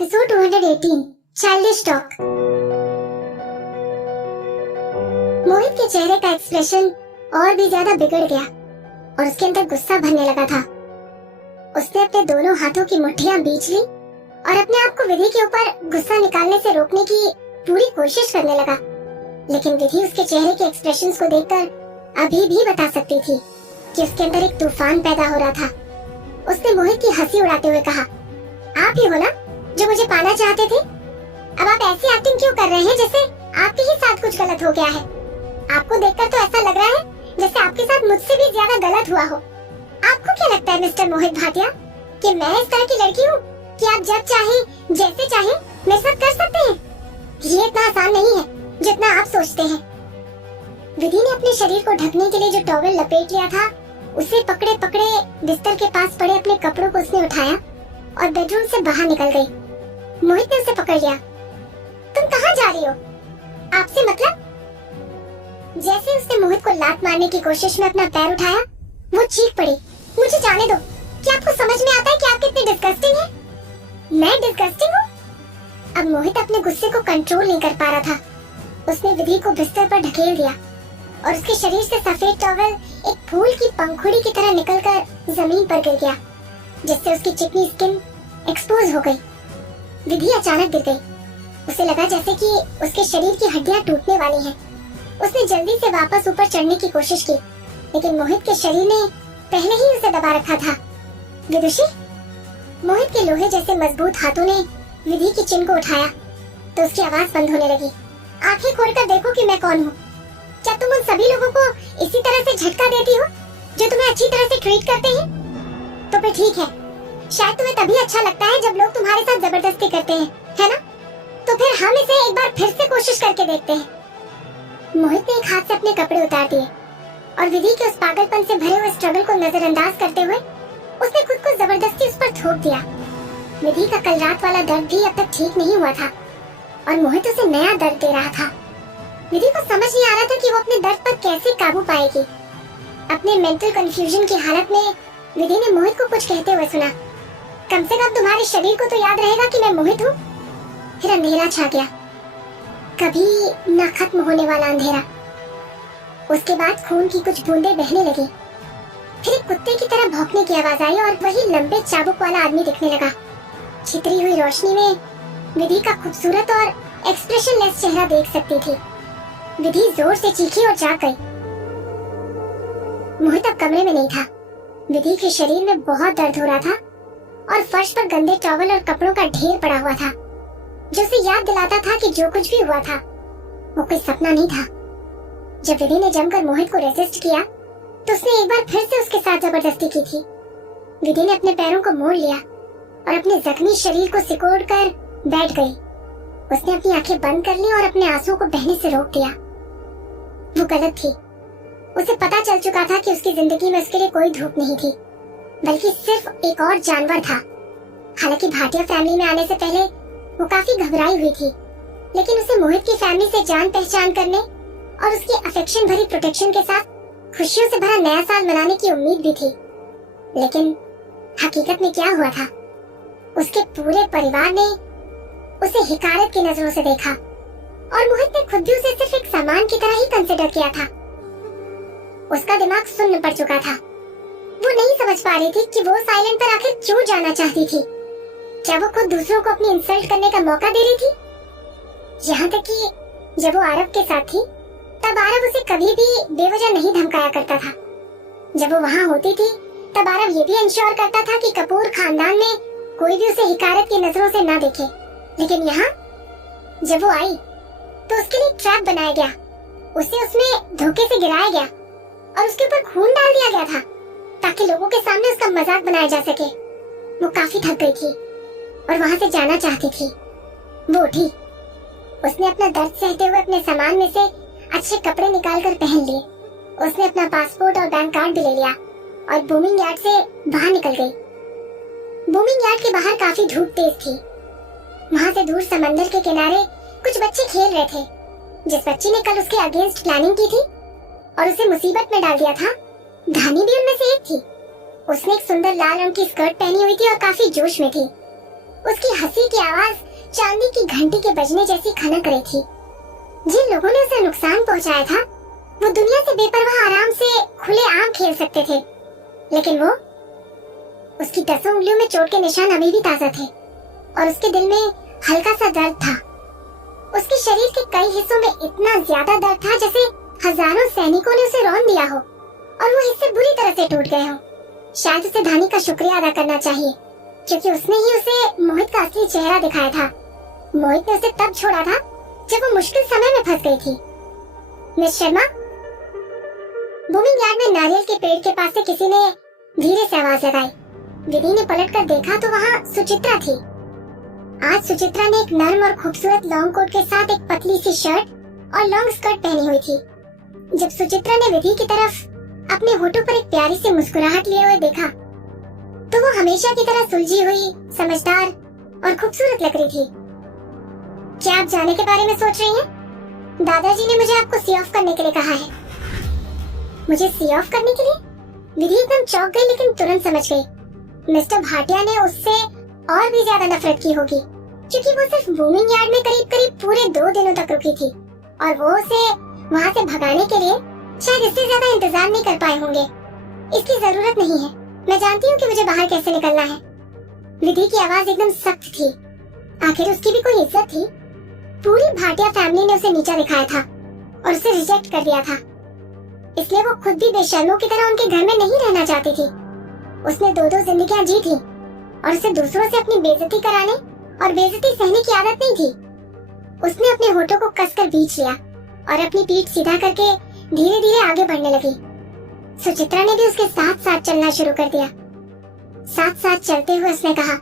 Episode 218 childish talk. मोहित के चेहरे का एक्सप्रेशन और भी ज्यादा बिगड़ गया और उसके अंदर गुस्सा भरने लगा था। उसने अपने दोनों हाथों की मुट्ठियां बींच ली और अपने आप को विधि के ऊपर गुस्सा निकालने से रोकने की पूरी कोशिश करने लगा, लेकिन विधि उसके चेहरे के एक्सप्रेशंस को देखकर अभी भी बता सकती थी कि उसके अंदर एक तूफान पैदा हो रहा था। उसने मोहित की हंसी उड़ाते हुए कहा, आप ही हो ना जो मुझे पाना चाहते थे? अब आप ऐसी एक्टिंग क्यों कर रहे हैं जैसे आपके ही साथ कुछ गलत हो गया है? आपको देखकर तो ऐसा लग रहा है जैसे आपके साथ मुझसे भी ज्यादा गलत हुआ हो। आपको क्या लगता है मिस्टर मोहित भाटिया कि मैं इस तरह की लड़की हूँ कि आप जब चाहे जैसे चाहे मेरे साथ कर सकते हैं? ये इतना आसान नहीं है जितना आप सोचते हैं। विधि ने अपने शरीर को ढकने के लिए जो टॉवेल लपेट लिया था उसे पकड़े पकड़े बिस्तर के पास पड़े अपने कपड़ों को उसने उठाया और बेडरूम से बाहर निकल गई। मोहित ने उसे पकड़ लिया। तुम कहाँ जा रही हो? आपसे मतलब? जैसे उसने मोहित को लात मारने की कोशिश में अपना पैर उठाया, वो चीख पड़ी, मुझे जाने दो। क्या आपको समझ में आता है कि आप कितने डिस्गस्टिंग हैं? मैं डिस्गस्टिंग हूँ? अब मोहित अपने गुस्से को कंट्रोल नहीं कर पा रहा था। उसने विधि को बिस्तर पर ढकेल दिया और उसके शरीर से सफेद टॉवेल एक फूल की पंखुड़ी की तरह निकलकर जमीन पर गिर गया, जिससे उसकी चिकनी स्किन एक्सपोज हो गई। विधि अचानक गिर गई। उसे लगा जैसे कि उसके शरीर की हड्डियां टूटने वाली हैं। उसने जल्दी से वापस ऊपर चढ़ने की कोशिश की, लेकिन मोहित के शरीर ने पहले ही उसे दबा रखा था। विदुषी? मोहित के लोहे जैसे मजबूत हाथों ने विधि की चिन को उठाया तो उसकी आवाज बंद होने लगी। आंखें खोलकर देखो कि मैं कौन हूँ। क्या तुम उन सभी लोगों को इसी तरह से झटका देती हो जो तुम्हें अच्छी तरह से ट्रीट करते हैं? तो फिर ठीक है, शायद तुम्हें तभी अच्छा लगता है जब लोग तुम्हारे साथ जबरदस्ती करते हैं, है ना? तो फिर हम इसे एक बार फिर से कोशिश करके देखते हैं। मोहित ने एक हाथ से अपने कपड़े उतार दिए और विधि के उस पागलपन से भरे हुए स्ट्रगल को नजरअंदाज करते हुए उसने खुद को जबरदस्ती उस पर थोप दिया। विधि का कल रात वाला दर्द भी अब तक ठीक नहीं हुआ था और मोहित उसे नया दर्द दे रहा था। विधि को समझ नहीं आ रहा था कि वो अपने दर्द पर कैसे काबू पाएगी। अपने मेंटल कंफ्यूजन की हालत में विधि ने मोहित को कुछ कहते हुए सुना, कम से कम तुम्हारे शरीर को तो याद रहेगा कि मैं मोहित हूँ। फिर अंधेरा छा गया, कभी न खत्म होने वाला अंधेरा। उसके बाद खून की कुछ बूंदें बहने लगी। फिर एक कुत्ते की तरह भौंकने की आवाज आई और वही लंबे चाबुक वाला आदमी दिखने लगा। छितरी हुई रोशनी में विधि का खूबसूरत और एक्सप्रेशनलेस चेहरा देख सकती थी। विधि जोर से चीखी और जाग गई। मोहित अब कमरे में नहीं था। विधि के शरीर में बहुत दर्द हो रहा था और फर्श पर गंदे टॉवल और कपड़ों का ढेर पड़ा हुआ था, जो उसे याद दिलाता था कि जो कुछ भी हुआ था वो कोई सपना नहीं था। जब विधि ने जमकर मोहित को रेसिस्ट किया तो उसने एक बार फिर से उसके साथ जबरदस्ती की थी। विधि ने अपने पैरों को मोड़ लिया और अपने जख्मी शरीर को सिकोड़ कर बैठ गई। उसने अपनी आंखें बंद कर ली और अपने आंसुओं को बहने से रोक दिया। वो गलत थी। उसे पता चल चुका था कि उसकी जिंदगी में उसके लिए कोई धूप नहीं थी, बल्कि सिर्फ एक और जानवर था। हालांकि भाटिया फैमिली में आने से पहले वो काफी घबराई हुई थी, लेकिन उसे मोहित की फैमिली से जान पहचान करने और उसकी अफेक्शन भरी प्रोटेक्शन के साथ खुशियों से भरा नया साल मनाने की उम्मीद भी थी। लेकिन हकीकत में क्या हुआ था? उसके पूरे परिवार ने उसे हिकारत की नजरों से देखा और मोहित ने खुद भी उसे सिर्फ एक सामान की तरह ही कंसिडर किया था। उसका दिमाग सुन्न पड़ चुका था। वो नहीं समझ पा रही थी कि वो साइलेंट पर आखिर क्यों जाना चाहती थी। क्या वो खुद दूसरों को अपनी इंसल्ट करने का मौका दे रही थी? यहाँ तक कि जब वो आरव के साथ थी तब आरव उसे कभी भी बेवजह नहीं धमकाया करता था। जब वो वहाँ होती थी तब आरव ये भी इंश्योर करता था कि कपूर खानदान में कोई भी उसे हिकारत की नजरों से ना देखे। लेकिन यहाँ जब वो आई तो उसके लिए ट्रैप बनाया गया। उसे उसमें धोखे से गिराया गया और उसके ऊपर खून डाल दिया गया था ताकि लोगों के सामने उसका मजाक बनाया जा सके। वो काफी थक गई थी और वहाँ से जाना चाहती थी। वो उठी। उसने अपना दर्द सहते हुए अपने सामान में से अच्छे कपड़े निकालकर पहन लिए। उसने अपना पासपोर्ट और बैंक कार्ड भी ले लिया और बूमिंग यार्ड से बाहर निकल गई। बूमिंग यार्ड के बाहर काफी धूप तेज थी। वहाँ से दूर समंदर के किनारे कुछ बच्चे खेल रहे थे। जिस बच्ची ने कल उसके अगेंस्ट प्लानिंग की थी और उसे मुसीबत में डाल दिया था, धानी भी उनमें से एक थी। उसने एक सुंदर लाल रंग की स्कर्ट पहनी हुई थी और काफी जोश में थी। उसकी हंसी की आवाज चांदी की घंटी के बजने जैसी खनक रही थी। जिन लोगों ने उसे नुकसान पहुंचाया था वो दुनिया से बेपरवाह आराम से खुले आम खेल सकते थे, लेकिन वो, उसकी 10 उंगलियों में चोट के निशान अभी भी ताजा थे और उसके दिल में हल्का सा दर्द था। उसके शरीर के कई हिस्सों में इतना ज्यादा दर्द था जैसे हजारों सैनिकों ने उसे रौंद दिया हो और वो हिस्से बुरी तरह से टूट गए हो। शायद उसे धानी का शुक्रिया अदा करना चाहिए, क्योंकि उसने ही उसे मोहित का असली चेहरा दिखाया था। मोहित ने उसे तब छोड़ा था जब वो मुश्किल समय में फंस गई थी। मिस शर्मा, बूमिंग यार्ड में नारियल के पेड़ के पास से किसी ने धीरे से आवाज लगाई। विधि ने पलटकर देखा तो वहाँ सुचित्रा थी। आज सुचित्रा ने एक नर्म और खूबसूरत लॉन्ग कोट के साथ एक पतली सी शर्ट और लॉन्ग स्कर्ट पहनी हुई थी। जब सुचित्रा ने विधि की तरफ अपने होठों पर एक प्यारी सी मुस्कुराहट लिए हुए देखा तो वो हमेशा की तरह सुलझी हुई, समझदार और खूबसूरत लग रही थी। क्या आप जाने के बारे में सोच रही हैं? दादाजी ने मुझे आपको सी ऑफ करने के लिए कहा है। मुझे सी ऑफ करने के लिए? विधि एकदम चौंक गई, लेकिन तुरंत समझ गई मिस्टर भाटिया ने उससे और भी ज्यादा नफरत की होगी, क्योंकि वो सिर्फ बूमिंग यार्ड में करीब करीब पूरे 2 दिनों तक रुकी थी और वो उसे वहाँ से भगाने के लिए शायद इससे ज्यादा इंतजार नहीं कर पाए होंगे। इसकी जरूरत नहीं है, मैं जानती हूँ कि मुझे बाहर कैसे निकलना है। विधि की आवाज एकदम सख्त थी। आखिर उसकी भी कोई इज्जत थी। पूरी भाटिया फैमिली ने उसे नीचा दिखाया था और उसे रिजेक्ट कर दिया था, इसलिए वो खुद भी बेशर्मों की तरह उनके घर में नहीं रहना चाहती थी। उसने 2 जिंदगियां जी थी और उसे दूसरों से अपनी बेइज्जती कराने और बेइज्जती सहने की आदत नहीं थी। उसने अपने होठों को कसकर बीच लिया और अपनी पीठ सीधा करके धीरे धीरे आगे बढ़ने लगी। सुचित्रा ने भी उसके साथ साथ चलना शुरू कर दिया। साथ साथ चलते हुए उसने कहा,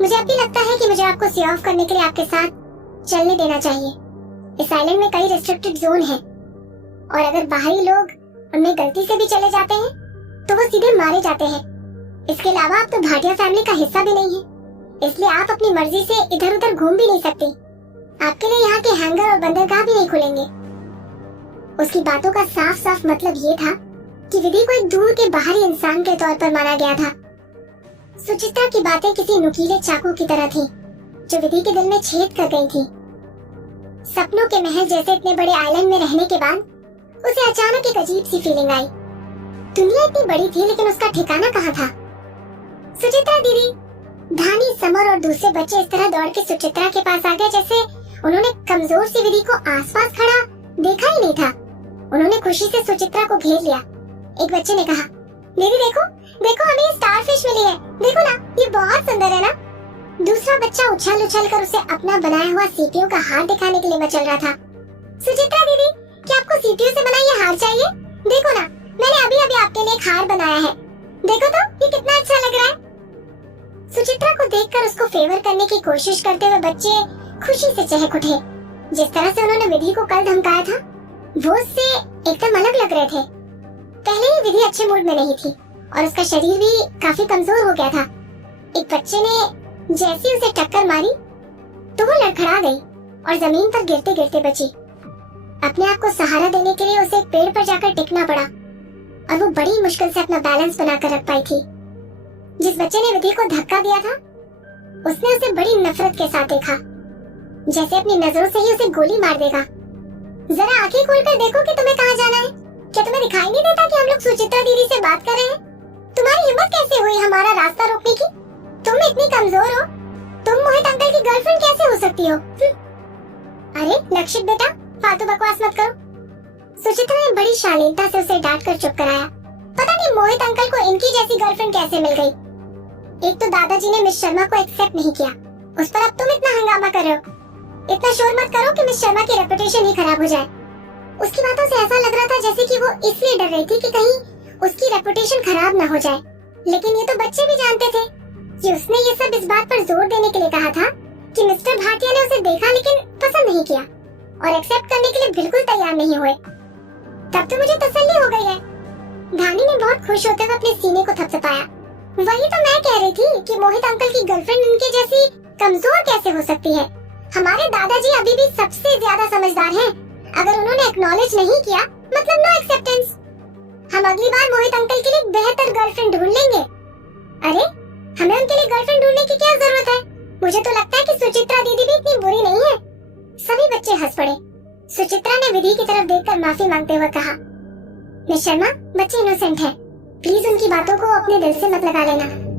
मुझे अब भी लगता है कि मुझे आपको सी ऑफ करने के लिए आपके साथ चलने देना चाहिए। इस आइलैंड में कई रिस्ट्रिक्टेड जोन हैं और अगर बाहरी लोग उनमें गलती से भी चले जाते हैं तो वो सीधे मारे जाते हैं। इसके अलावा आप तो भाटिया फैमिली का हिस्सा भी नहीं है, इसलिए आप अपनी मर्जी से इधर उधर घूम भी नहीं सकते। आपके लिए यहाँ के हैंगर और बंदरगाह भी नहीं खुलेंगे। उसकी बातों का साफ साफ मतलब ये था कि विधि को एक दूर के बाहरी इंसान के तौर पर माना गया था। सुचित्रा की बातें किसी नुकीले चाकू की तरह थी जो विधि के दिल में छेद कर गई थी। सपनों के महल जैसे इतने बड़े आइलैंड में रहने के बाद उसे अचानक एक अजीब सी फीलिंग आई। दुनिया इतनी बड़ी थी लेकिन उसका ठिकाना कहाँ था? सुचित्रा दीदी, धानी, समर और दूसरे बच्चे इस तरह दौड़ के सुचित्रा के पास आ गए जैसे उन्होंने कमजोर सी विधि को आसपास खड़ा देखा ही नहीं था। उन्होंने खुशी से सुचित्रा को घेर लिया। एक बच्चे ने कहा, दीदी देखो देखो, हमें ये स्टारफिश मिली है, देखो ना, ये बहुत सुंदर है ना। दूसरा बच्चा उछल उछल कर उसे अपना बनाया हुआ सीपियों का हार दिखाने के लिए मचल रहा था। सुचित्रा दीदी, क्या आपको सीपियों से बना ये हार चाहिए? देखो ना, मैंने अभी अभी आपके लिए एक हार बनाया है, देखो तो ये कितना अच्छा लग रहा है। सुचित्रा को देखकर उसको फेवर करने की कोशिश करते हुए बच्चे खुशी से चहक उठे। जिस तरह से उन्होंने विधि को कल धमकाया था वो उससे एकदम अलग लग रहे थे। पहले ही विधि अच्छे मूड में नहीं थी और उसका शरीर भी काफी कमजोर हो गया था। एक बच्चे ने जैसे उसे टक्कर मारी तो वो लड़खड़ा गई और जमीन पर गिरते गिरते बची। अपने आप को सहारा देने के लिए उसे एक पेड़ पर जाकर टिकना पड़ा और वो बड़ी मुश्किल से अपना बैलेंस बनाकर रख पाई थी। जिस बच्चे ने विधि को धक्का दिया था उसने उसे बड़ी नफरत के साथ देखा, जैसे अपनी नजरों से ही उसे गोली मार देगा। जरा आंखें खोलकर देखो कि तुम्हें कहाँ जाना है। क्या तुम्हें दिखाई नहीं देता कि हम लोग सुचित्रा दीदी से बात कर रहे हैं? तुम्हारी हिम्मत कैसे हुई हमारा रास्ता रोकने की? तुम इतनी कमजोर हो, तुम मोहित अंकल की गर्लफ्रेंड कैसे हो सकती हो? अरे लक्षित बेटा, फालतू बकवास मत करो। सुचित्रा ने बड़ी शालीनता से उसे डांट कर चुप कराया। पता नहीं मोहित अंकल को इनकी जैसी गर्लफ्रेंड कैसे मिल गई। एक तो दादाजी ने मिस शर्मा को एक्सेप्ट नहीं किया, उस पर अब तुम इतना हंगामा कर रहे हो। इतना शोर मत करो कि मिस शर्मा की रेपुटेशन ही खराब हो जाए। उसकी बातों से ऐसा लग रहा था जैसे कि वो इसलिए डर रही थी कि कहीं उसकी रेपुटेशन खराब ना हो जाए। लेकिन ये तो बच्चे भी जानते थे कि उसने ये सब इस बात पर जोर देने के लिए कहा था कि मिस्टर भाटिया ने उसे देखा लेकिन पसंद नहीं किया और एक्सेप्ट करने के लिए बिल्कुल तैयार नहीं हुए। तब तो मुझे तसल्ली हो गई है। धानी ने बहुत खुश होते हुए अपने सीने को थपथपाया। वही तो मैं कह रही थी कि मोहित अंकल की गर्लफ्रेंड उनके जैसी कमजोर कैसे हो सकती है। हमारे दादाजी अभी भी सबसे ज्यादा समझदार हैं। अगर उन्होंने एक्नॉलेज नहीं किया मतलब नो एक्सेप्टेंस। हम अगली बार मोहित अंकल के लिए बेहतर गर्लफ्रेंड ढूंढ लेंगे। अरे हमें उनके लिए गर्लफ्रेंड ढूंढने की क्या जरूरत है? मुझे तो लगता है कि सुचित्रा दीदी भी इतनी बुरी नहीं है। सभी बच्चे हंस पड़े। सुचित्रा ने विधि की तरफ देखकर माफी मांगते हुए कहा, मिस शर्मा, बच्चे इनोसेंट है, प्लीज उनकी बातों को अपने दिल से मत लगा लेना।